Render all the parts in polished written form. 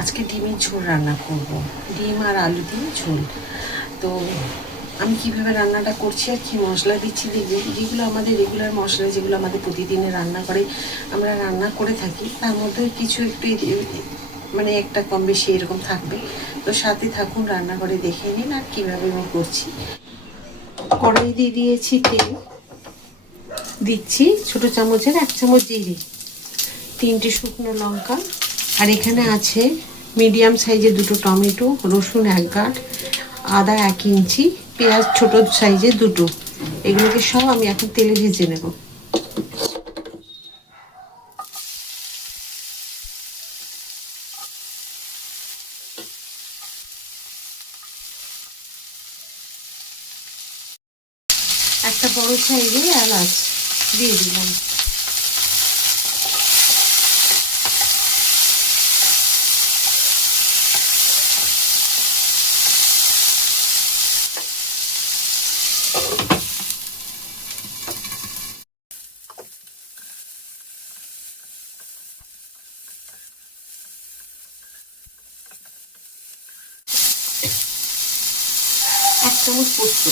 আজকে ডিমের ঝোল রান্না করব, ডিম আর আলু দিয়ে ঝোল। তো আমি কিভাবে রান্নাটা করছি আর কী মশলা দিচ্ছি দেখবে। যেগুলো আমাদের রেগুলার মশলা, যেগুলো আমাদের প্রতিদিনের রান্না করে আমরা রান্না করে থাকি, তার মধ্যে কিছু একটু মানে একটা কম বেশি এরকম থাকবে। তো সাথে থাকুন, রান্না করে দেখে নিন আর কীভাবে আমি করছি। কড়াই দিয়ে দিয়েছি তেল, দিচ্ছি ছোটো চামচের 1 চামচ জিরে, 3টে শুকনো লঙ্কা, আর এখানে আছে মিডিয়াম সাইজের 2টো টমেটো, রসুন 1 গাঁট, আদা 1 ইঞ্চি, পেঁয়াজ ছোট সাইজের 2টো। এগুলোকে সব আমি এখন তেলে ভেজে নেব। একটা বড় সাইজের এলাচ দিয়ে দিলাম। এক চামচ পোস্ত,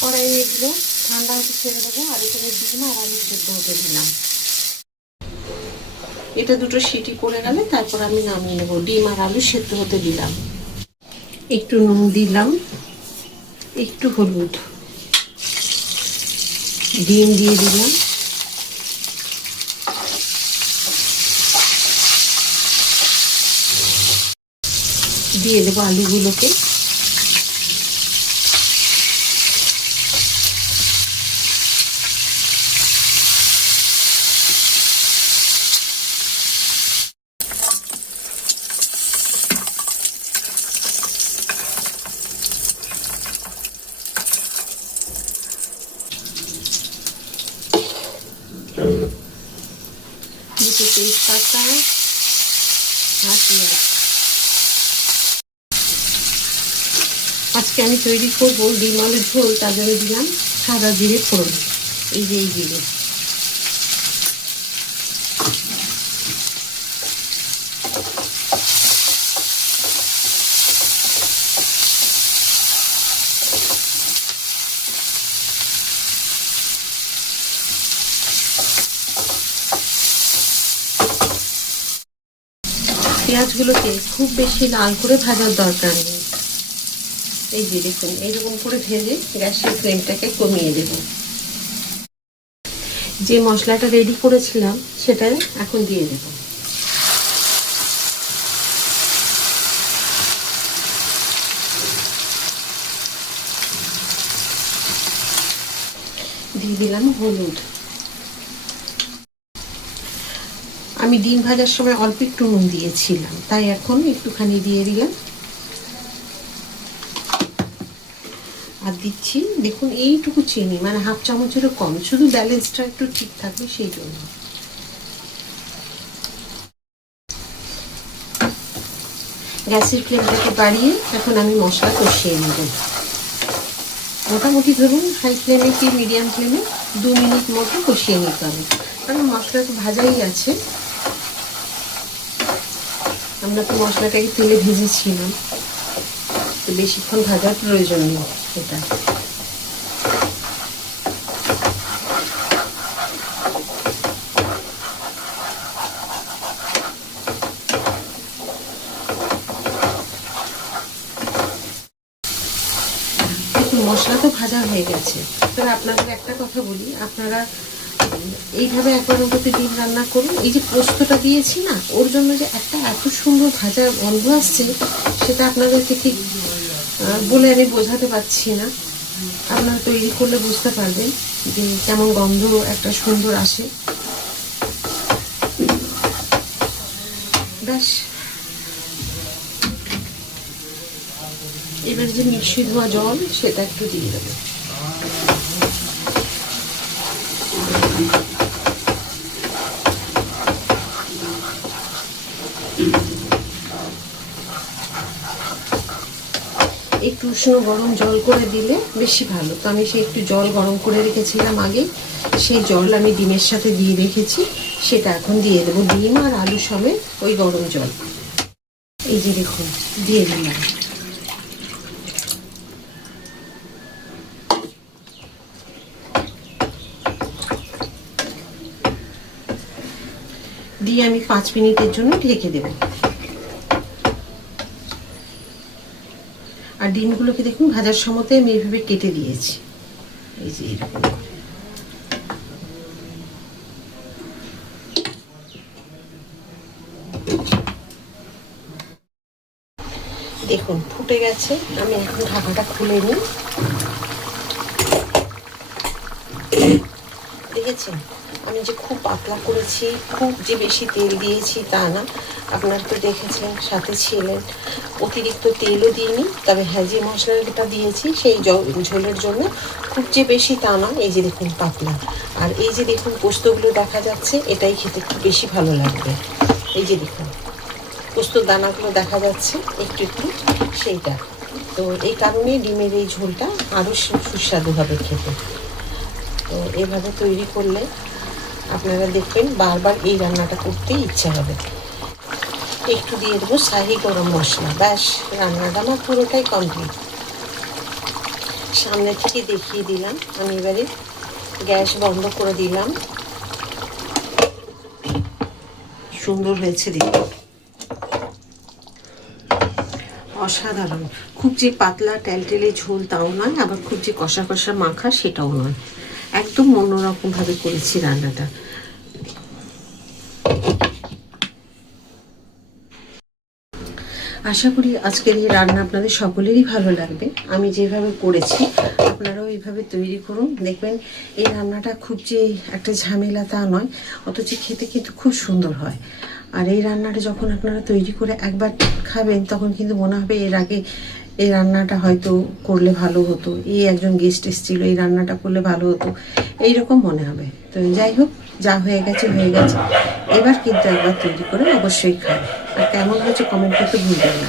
কড়াই এগুলো ঠান্ডা হতে ছেড়ে দেবো। আর এখানে ডিম আর আলু সেদ্ধ হতে দিলাম। এটা 2টো সিটি পড়ে গেলে তারপর আমি নামিয়ে নেবো। ডিম আর আলু সেদ্ধ হতে দিলাম। একটু নুন দিলাম, একটু হলুদ, ডিম দিয়ে দিলাম, দিয়ে দেবো আলুগুলোকে। দুটো তেজপাতা আর পেঁয়াজ। আজকে আমি তৈরি করবো ডিম আলুর ঝোল, তার জন্য দিলাম সাদা জিরে ফোড়ন। এই যে এই জিরে, পেঁয়াজগুলোকে খুব বেশি লাল করে ভাজার দরকার নেই। এই যে দেখুন, এইরকম করে ভেজে গ্যাসের ফ্লেমটাকে কমিয়ে দেব। যে মশলাটা রেডি করেছিলাম সেটা এখন দিয়ে দেব। দিয়ে দিলাম হলুদ। আমি ডিম ভাজার সময় অল্প একটু নুন দিয়েছিলাম, তাই এখন একটুখানি দিয়ে দিলাম। আর দিচ্ছি দেখুন এইটুকু চিনি, মানে হাফ চামচেরও কম, শুধু ব্যালেন্সটা একটু ঠিক থাকবে সেই জন্য। গ্যাসের ফ্লেমটাকে বাড়িয়ে এখন আমি মশলা কষিয়ে নেব। মোটামুটি ধরুন হাই ফ্লেমে কি মিডিয়াম ফ্লেমে 2 মিনিট মতো কষিয়ে নিতে হবে, কারণ মশলা তো ভাজাই আছে। আমরা তো মশলাটাকে তেলে ভেজেছিলাম, তো বেশিক্ষণ ভাজার প্রয়োজন নেই এটা। মশলা তো ভাজা হয়ে গেছে। তবে আপনাদের একটা কথা বলি, আপনারা এইভাবে একবার অন্তত ডিম রান্না করুন। এই যে পোস্তটা দিয়েছি না, ওর জন্য যে একটা এত সুন্দর ভাজা গন্ধ আসছে, সেটা আপনাদেরকে ঠিক বলে আমি বোঝাতে পারছি না। আপনারা তৈরি করলে বুঝতে পারবেন যে কেমন গন্ধ একটা সুন্দর আসে। ব্যাস, এবার যে মিক্সি ধোয়া জল সেটা একটু দিয়ে দেবো। একটু উষ্ণ গরম জল করে দিলে বেশি ভালো। তো আমি সেই একটু জল গরম করে রেখেছিলাম আগে, সেই জল আমি ডিমের সাথে দিয়ে রেখেছি, সেটা এখন দিয়ে দেবো। ডিম আর আলু সমেত ওই গরম জল, এই যে দেখুন দিয়ে দিলাম। দিয়ে আমি 5 মিনিটের জন্য ঢেকে দেব। আর ডিমগুলোকে দেখুন ভাজার সময়তে আমি এইভাবে কেটে দিয়েছি, এই যে এরকম করে। দেখুন ফুটে গেছে, আমি এখন ঢাকাটা খুলে নিই। দেখেছেন আমি যে খুব পাতলা করেছি, খুব যে বেশি তেল দিয়েছি তা না, আপনারা তো দেখেছেন, সাথে ছিলেন। অতিরিক্ত তেলও দিইনি, তবে হ্যাঁ যে মশলাটা দিয়েছি সেই ঝোলের জন্য খুব যে বেশি তা না। এই যে দেখুন পাতলা, আর এই যে দেখুন পোস্তগুলো দেখা যাচ্ছে, এটাই খেতে খুব বেশি ভালো লাগবে। এই যে দেখুন পোস্তর দানাগুলো দেখা যাচ্ছে একটু একটু, সেইটা। তো এই কারণে ডিমের এই ঝোলটা আরও সুস্বাদু হবে খেতে। তো এভাবে তৈরি করলে আপনারা দেখবেন বারবার এই রান্নাটা করতেই ইচ্ছা হবে। একটু দিয়ে দেবো শাহি গরম মশলা, ব্যাস রান্নাটা আমার পুরোটাই কমপ্লিট। সামনে থেকে দেখিয়ে দিলাম। আমি এবারে গ্যাস বন্ধ করে দিলাম। সুন্দর হয়েছে দেখুন, অসাধারণ। খুব যে পাতলা টেলটেলে ঝোল তাও নয়, আবার খুব যে কষা কষা মাখা সেটাও নয়, একদম অন্যরকম ভাবে করেছি রান্নাটা। আশা করি আজকের এই রান্না আপনাদের সকলেরই ভালো লাগবে। আমি যেভাবে করেছি আপনারাও এইভাবে তৈরি করুন, দেখবেন এই রান্নাটা খুব যে একটা ঝামেলা তা নয়, অথচ খেতে কিন্তু খুব সুন্দর হয়। আর এই রান্নাটা যখন আপনারা তৈরি করে একবার খাবেন, তখন কিন্তু মনে হবে এর আগে এই রান্নাটা হয়তো করলে ভালো হতো, এই একজন গেস্ট এসেছিলো, এই রান্নাটা করলে ভালো হতো, এইরকম মনে হবে। তো যাই হোক, যা হয়ে গেছে হয়ে গেছে, এবার কিন্তু একবার তৈরি করে অবশ্যই খান। আর কেমন হয়েছে কমেন্ট করতে ভুলবেন না।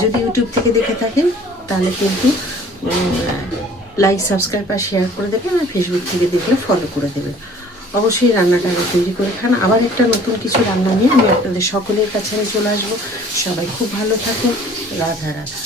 যদি ইউটিউব থেকে দেখে থাকেন তাহলে কিন্তু লাইক, সাবস্ক্রাইব আর শেয়ার করে দেবেন, আর ফেসবুক থেকে দেখলে ফলো করে দেবেন। অবশ্যই রান্নাটা আগে তৈরি করে খান। আবার একটা নতুন কিছু রান্না নিয়ে আমি আপনাদের সকলের কাছে চলে আসবো। সবাই খুব ভালো থাকুন। রাধা রাধা।